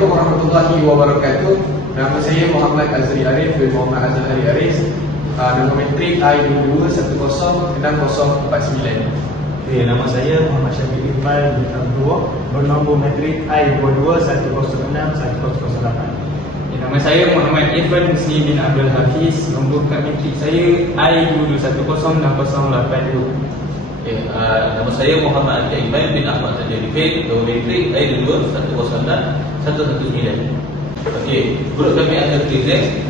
Assalamualaikum warahmatullahi wabarakatuh. Nama saya Muhammad Azri Arif bin Muhammad Azri Arif. Nombor metrik I22106049. Okay, nama saya Muhammad Syafiq Iqbal bin Abdullah, bernombor metrik I22106108. Nama saya Muhammad Irfan Husni bin Abdul Hafiz. Nombor metrik saya I22106082. Nama saya Muhammad Iqbal bin Ahmad Al-Jarifin, nombor metrik I22109119. Okey, grup kami akan present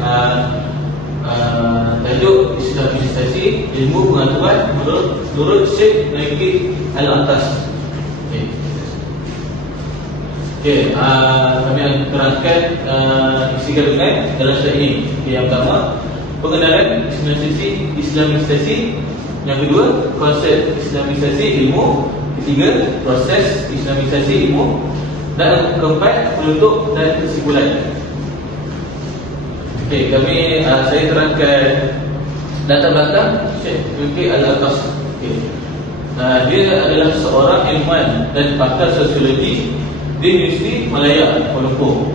tajuk Islamisasi ilmu pengetahuan menurut Syekh Naiki Al-Atas. Okey, kami akan terangkan isi kandungan dalam slide ini. Yang pertama, pengenalan Islamisasi. Yang kedua, konsep Islamisasi ilmu. Ketiga, proses Islamisasi ilmu. Dan keempat, penutup dan kesimpulan. Okey, saya terangkan latar belakang Syekh Naiki Al-Atas. Dia adalah seorang ilmuwan dan pakar sosiologi di Universiti Malaya, Kuala Lumpur.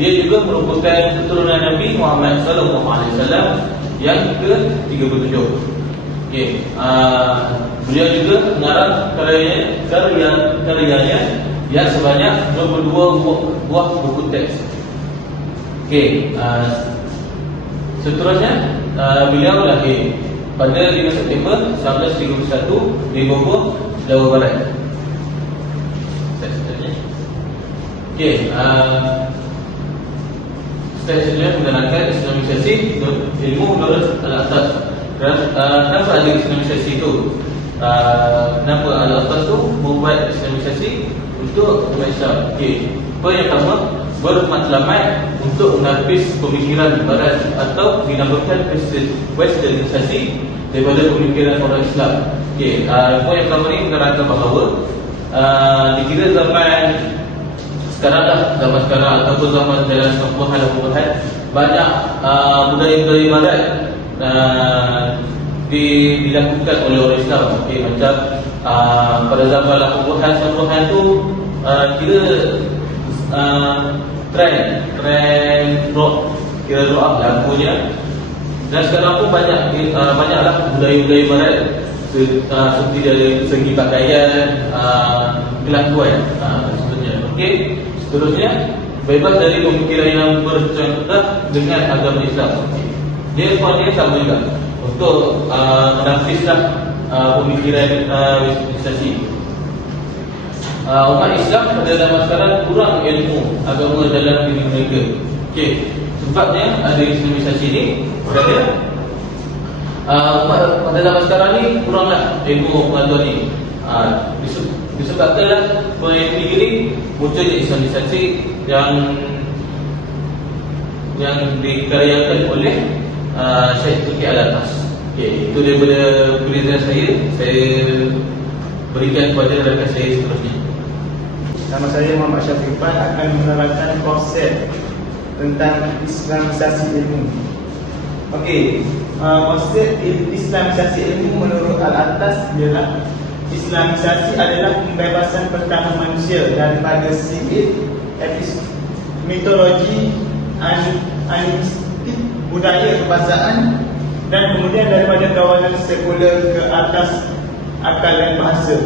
Dia juga merupakan keturunan Nabi Muhammad SAW yang ke-37. Okey, beliau juga mengarang karyanya yang sebanyak 22 buah buku teks. Okey, seterusnya beliau lahir pada 5 September 1931 di Bogor, Jawa Barat. Okey, seterusnya menerangkan Islamisasi ilmu menurut Al-Atas. Kenapa ada Islamisasi itu? Kenapa Al-Atas tu membuat Islamisasi untuk umat Islam? Okey, yang pertama, bermatlamat untuk menapis pemikiran Barat atau dinamakan Westernisasi daripada pemikiran orang Islam. Okey, yang pertama ni menerangkan bahawa dikira zaman sekarang lah, zaman sekarang ataupun zaman dalam 90-an, banyak budaya-budaya Barat dilakukan oleh orang Islam. Okey, macam pada zaman 80-an 90-an tu kira trend rock, kira rock lagunya. Dan sekarang pun banyaklah budaya-budaya Barat seperti dari segi pakaian, kelakuan, sebagainya. Okey, seterusnya bebas dari pemikiran yang bercanggah dengan agama Islam. Dia sama juga untuk menapislah pemikiran Islamisasi. Umat Islam pada zaman sekarang kurang ilmu agama dalam diri mereka. Okey, sebabnya ada Islamisasi ni kerana pada zaman sekarang ni kuranglah ilmu pengetahuan ni. Disebabkanlah yang ketiga ni munculnya Islamisasi yang dikaryakan oleh Syekh Naiki Al-Atas. Okey, itu daripada penelitian saya berikan kepada rakan saya seterusnya. Nama saya Muhammad Syafiq Iqbal akan menerangkan konsep tentang Islamisasi ilmu. Okey, konsep Islamisasi ilmu menurut Al-Atas ialah Islamisasi adalah pembebasan pertama manusia daripada sifat epistemologi, animistik, budaya kebangsaan, dan kemudian daripada kawalan sekular ke atas akal dan bahasa.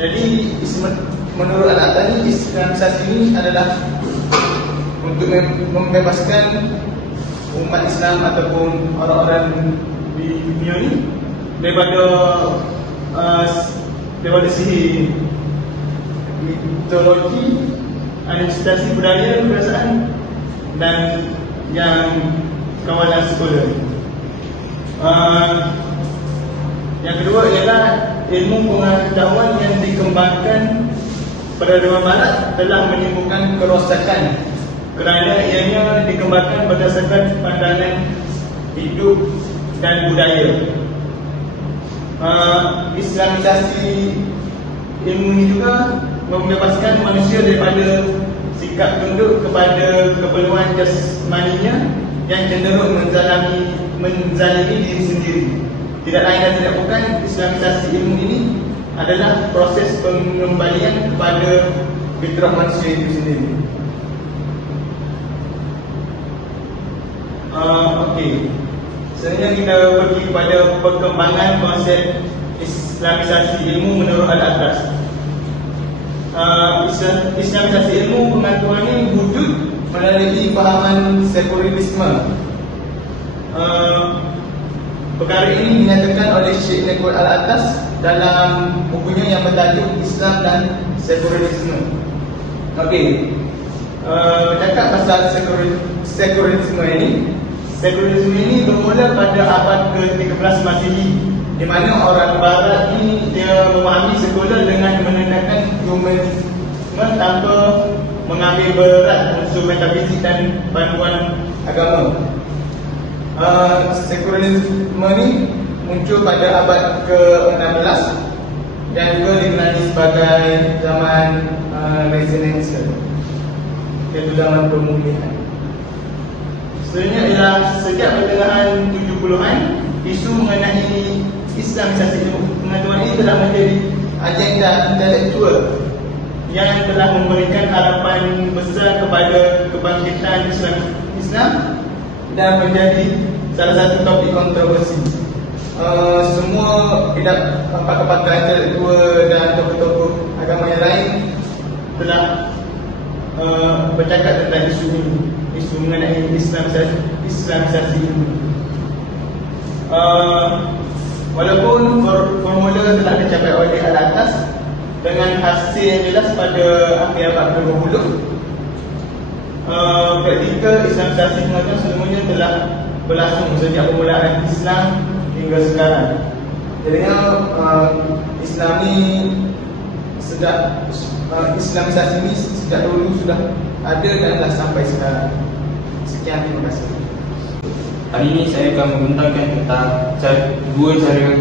Jadi menurut Al-Atas ni, Islamisasi ini adalah untuk membebaskan umat Islam ataupun orang-orang di dunia ni daripada sihir mitologi, administrasi budaya kebiasaan dan yang kawalan sekular. Yang kedua ialah ilmu pengetahuan yang dikembangkan pada zaman Barat telah menimbulkan kerosakan kerana ianya dikembangkan berdasarkan pandangan hidup dan budaya. Islamisasi ilmu ini juga membebaskan manusia daripada sikap tunduk kepada keperluan jasmaninya yang cenderung menzalimi diri sendiri. Tidak lain dan tidak bukan, Islamisasi ilmu ini adalah proses pengembalian kepada fitrah manusia itu sendiri. Okey. Selanjutnya kita pergi kepada perkembangan konsep Islamisasi ilmu menurut al-atas. Islamisasi ilmu pengetahuan ini wujud melalui fahaman sekularisme. Perkara ini dinyatakan oleh Syekh Nekul Al-Atas dalam bukunya yang bertajuk Islam dan Sekularisme. Okey. Bercakap pasal sekularisme ini. Sekularisme ini bermula pada abad ke-13 Masihi, di mana orang Barat ini dia memahami sekular dengan menandakan humanisme tanpa mengambil berat unsur metafizik dan panduan agama. Sekularisme ini muncul pada abad ke-16 dan juga dikenali sebagai zaman Renaissance, iaitu zaman pemulihan. Sebenarnya ialah sejak pertengahan 70-an, isu mengenai Islamisasi pengetahuan ini telah menjadi agenda intelektual yang telah memberikan harapan besar kepada kebangkitan Islam dan menjadi salah satu topik kontroversi. Semua pakar-pakar intelektual dan tokoh-tokoh agama yang lain telah bercakap tentang isu ini, isu mengenai Islamisasi ini. Walaupun formula telah dicapai oleh Al-Atas dengan hasil yang jelas pada akhir abad ke-20, praktikal Islamisasi pengetahuan semuanya telah berlangsung sejak permulaan Islam hingga sekarang. Jadinya Islam ni Islamisasi ini sejak dulu sudah ada dan telah sampai sekarang. Sekian, terima kasih. Hari ini saya akan membentangkan tentang dua cara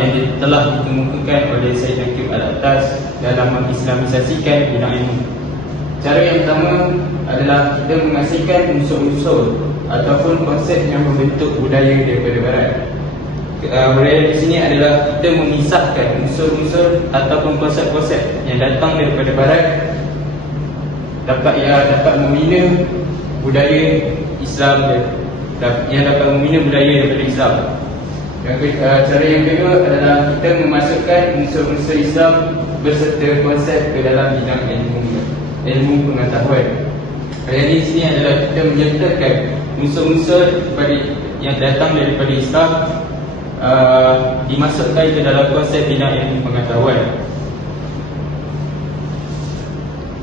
yang telah dikemukakan oleh Syekh Nekul Al-Atas dalam mengislamisasikan bidang ilmu. Cara yang pertama adalah kita mengasingkan unsur-unsur ataupun konsep yang membentuk budaya daripada Barat. Budaya di sini adalah kita memisahkan unsur-unsur ataupun konsep-konsep yang datang daripada Barat dapat membina budaya Islam yang dapat membina budaya daripada Islam. Cara yang kedua adalah kita memasukkan unsur-unsur Islam berserta konsep ke dalam bidang ilmu pengetahuan. Yang di sini adalah kita menyertakan unsur-unsur yang datang daripada Islam dimasukkan ke dalam konsep bidang ilmu pengetahuan.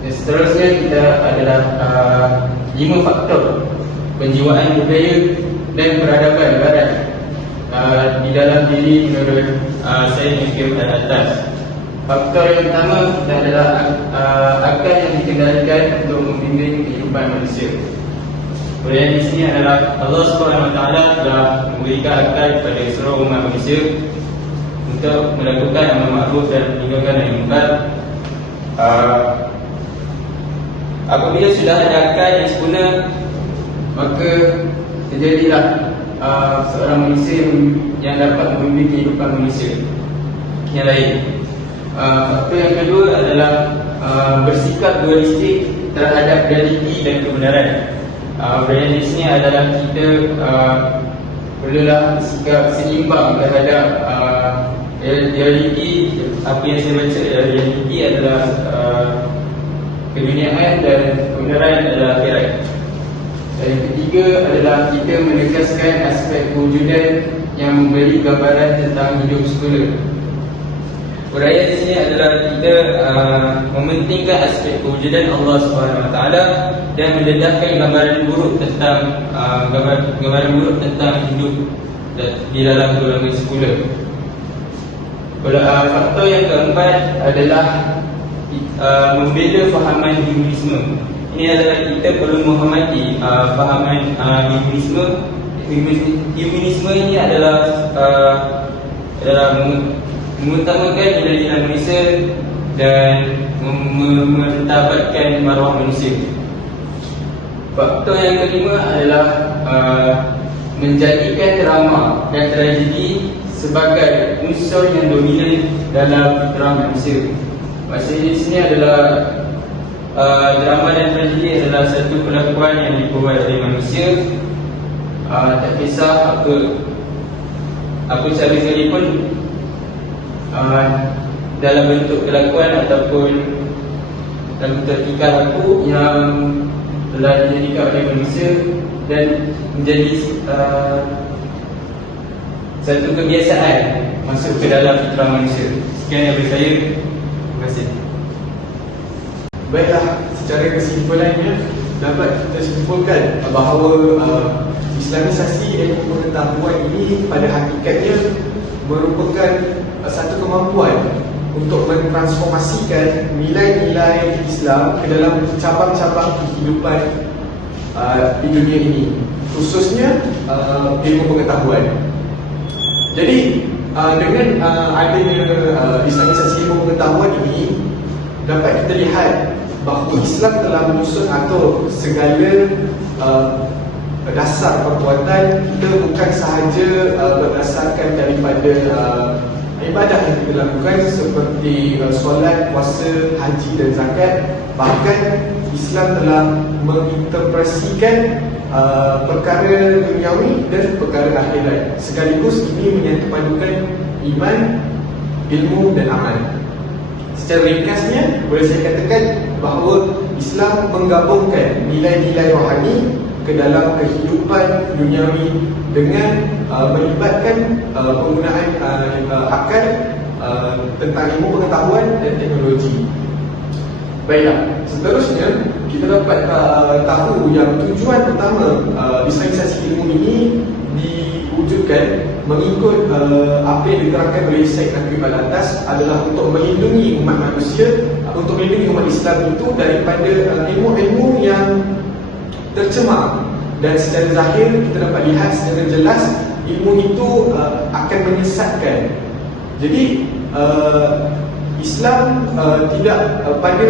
Seterusnya kita adalah 5 faktor penjiwaan budaya dan peradaban Barat di dalam diri menurut Syekh Nekul Al-Atas. Faktor yang pertama kita adalah akal yang dikendalikan untuk membimbing kehidupan manusia. Yang di sini adalah Allah SWT telah memberikan akal kepada seluruh umat manusia untuk melakukan amal ma'ruf dan meninggalkan nahi munkar. Apabila sudah ada akal yang sempurna, maka terjadilah seorang manusia yang dapat membimbing kehidupan manusia yang lain. Faktor yang kedua adalah bersikap dualistik terhadap realiti dan kebenaran. Yang di sini adalah kita perlulah bersikap seimbang terhadap realiti. Apa yang saya baca, realiti adalah keduniaan dan kebenaran adalah akhirat. Dan yang ketiga adalah kita menegaskan aspek kewujudan yang memberi gambaran tentang hidup semula. Uraian di sini adalah kita mementingkan aspek kewujudan Allah SWT dan mendedahkan gambaran buruk tentang gambaran buruk tentang hidup di dalam golongan semula. Faktor yang keempat adalah membela fahaman humanisme. Ini adalah kita perlu menghormati fahaman humanisme. Humanisme ini adalah mengutamakan nilai-nilai manusia dan menetabatkan maruah manusia. Faktor yang kelima adalah menjadikan drama dan tragedi sebagai unsur yang dominan dalam fitrah manusia. Maksud di sini adalah drama dan tragedi adalah satu pelakuan yang dibuat oleh manusia. Tak kisah apa cara sekalipun, dalam bentuk kelakuan ataupun dalam bentuk tingkah laku yang telah dijadikan oleh manusia dan menjadi satu kebiasaan masuk ke dalam fitrah manusia. Sekian daripada saya. Terima kasih. Baiklah, secara kesimpulannya dapat kita simpulkan bahawa Islamisasi ilmu pengetahuan ini pada hakikatnya merupakan satu kemampuan untuk mentransformasikan nilai-nilai Islam ke dalam cabang-cabang kehidupan di dunia ini, khususnya ilmu pengetahuan. Jadi dengan adanya Islamisasi ilmu pengetahuan ini, dapat kita lihat bahawa Islam telah menyusun atau segala dasar perbuatan kita bukan sahaja berdasarkan daripada ibadah yang kita lakukan seperti solat, puasa, haji dan zakat. Bahkan Islam telah menginterpretasikan perkara duniawi dan perkara akhirat. Sekaligus ini menyatupadukan iman, ilmu dan amal. Secara ringkasnya boleh saya katakan bahawa Islam menggabungkan nilai-nilai rohani ke dalam kehidupan duniawi dengan melibatkan penggunaan akal tentang ilmu pengetahuan dan teknologi. Baiklah, seterusnya kita dapat tahu yang tujuan utama Islamisasi ilmu ini diwujudkan mengikut apa yang diterangkan oleh Syekh Naqib al-Atas adalah untuk melindungi umat manusia, untuk melindungi umat Islam itu daripada ilmu-ilmu yang tercemar. Dan secara zahir kita dapat lihat secara jelas ilmu itu akan menyesatkan. Jadi Islam tidak pada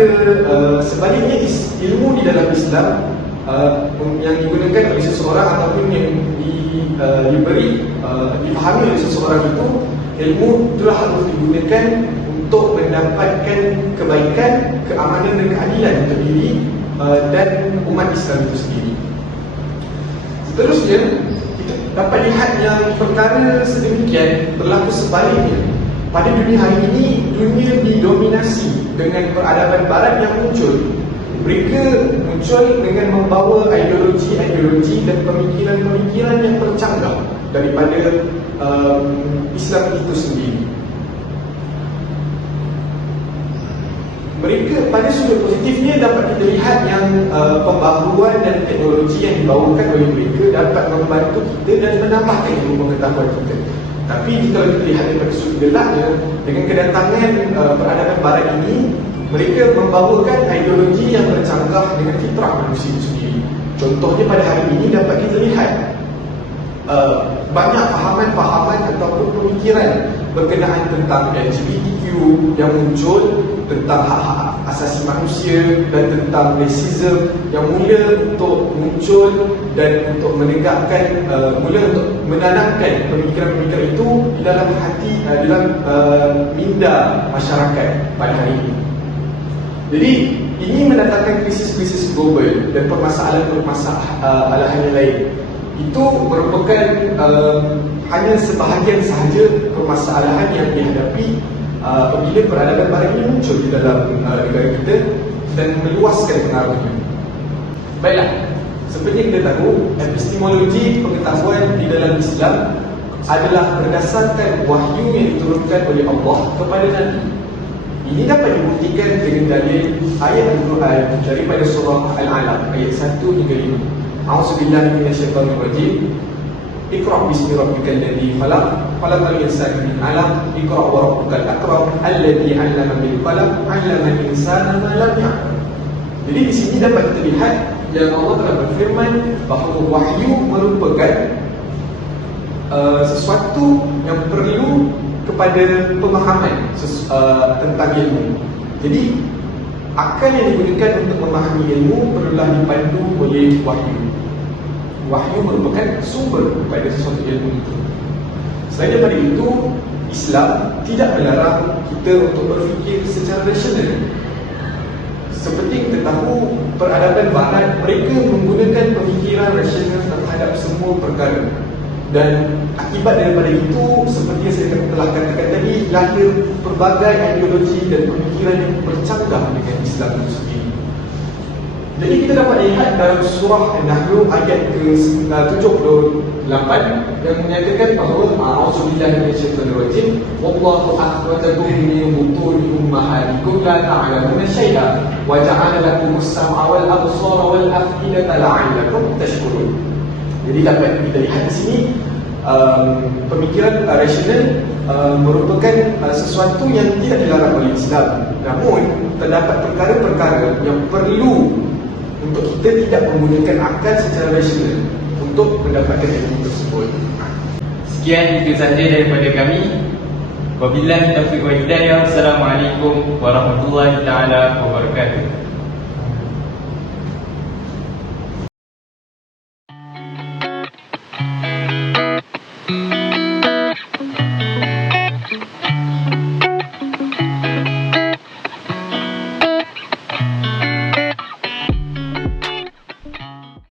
sebaliknya ilmu di dalam Islam yang digunakan oleh seseorang ataupun yang dipahami oleh seseorang itu, ilmu itulah harus digunakan untuk mendapatkan kebaikan, keamanan dan keadilan untuk diri dan umat Islam itu sendiri. Seterusnya kita dapat lihat yang perkara sedemikian berlaku sebaliknya. Pada dunia hari ini, dunia didominasi dengan peradaban barat yang muncul. Mereka muncul dengan membawa ideologi-ideologi dan pemikiran-pemikiran yang tercanggah daripada Islam itu sendiri. Mereka pada sudut positifnya dapat kita lihat yang pembaharuan dan teknologi yang dibawakan oleh mereka dapat membantu kita dan menambahkan ilmu pengetahuan kita. Tapi jika kita lihat daripada sudut gelapnya, dengan kedatangan peradaban barat ini, mereka membawakan ideologi yang bercanggah dengan fitrah manusia itu sendiri. Contohnya pada hari ini dapat kita lihat banyak fahaman-fahaman ataupun pemikiran berkenaan tentang LGBTQ yang muncul, tentang hak-hak asasi manusia dan tentang racism yang mula untuk muncul dan untuk menegakkan, mula untuk menanamkan pemikiran-pemikiran itu di dalam hati, dalam minda masyarakat pada hari ini. Jadi ini mendatangkan krisis-krisis global dan permasalahan-permasalahan yang lain. Itu merupakan hanya sebahagian sahaja permasalahan yang dihadapi apabila peradaban barat ini muncul di dalam negara kita dan meluaskan pengaruhnya. Baiklah, seperti kita tahu, epistemologi pengetahuan di dalam Islam adalah berdasarkan wahyu yang diturunkan oleh Allah kepada Nabi. Ini dapat dibuktikan dengan dalil ayat Al-Quran daripada surah Al-Alaq ayat 1 hingga 5. A'udzubillahi minasyaitonir rajim. Iqra' bismi rabbikal ladzi khalaq, khalaqal insana min 'alaq, iqra' wa rabbukal akram, alladzi 'allama bil qalam, 'allamal insana ma lam ya'lam. Jadi di sini dapat kita lihat yang Allah telah berfirman bahawa wahyu merupakan sesuatu yang perlu kepada pemahaman tentang ilmu. Jadi akal yang digunakan untuk memahami ilmu perlulah dipandu oleh wahyu. Wahyu merupakan sumber kepada sesuatu ilmu itu. Selain daripada itu, Islam tidak melarang kita untuk berfikir secara rasional. Seperti kita tahu, peradaban barat mereka menggunakan pemikiran rasional terhadap semua perkara. Dan akibat daripada itu, seperti yang saya telah katakan tadi, lahir pelbagai ideologi dan pemikiran yang bercanggah dengan Islam itu sendiri. Jadi kita dapat lihat dalam surah An-Nahl ayat ke-78 yang menyatakan bahawa a'udzubillahi minasyaitonir rajim, wallahu akhrajakum min butuni ummahatikum la ta'lamuna syai'an wa ja'ala lakumus sam'a wal absara wal af'idata la'allakum tashkurun. Jadi dapat kita lihat di sini pemikiran rasional merupakan sesuatu yang tidak dilarang oleh Islam. Namun terdapat perkara-perkara yang perlu untuk kita tidak menggunakan akal secara rasional untuk mendapatkan ilmu tersebut. Sekian itu sahaja daripada kami. Wabillahi taufiq wal hidayah. Assalamualaikum warahmatullahi taala wabarakatuh.